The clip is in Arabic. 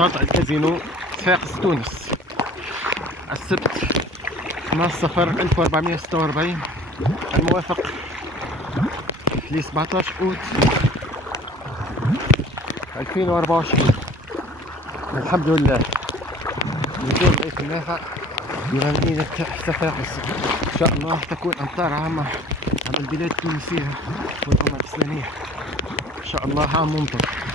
شاطئ الكازينو صفاقس تونس. السبت 12/0/1446 الموافق ل 17 أوت 2024. الحمد لله نزول رئيس النافع بمدينة صفاقس. إن شاء الله تكون أمطار عامة على البلاد التونسية والأمة الإسلامية. إن شاء الله عام ممطر.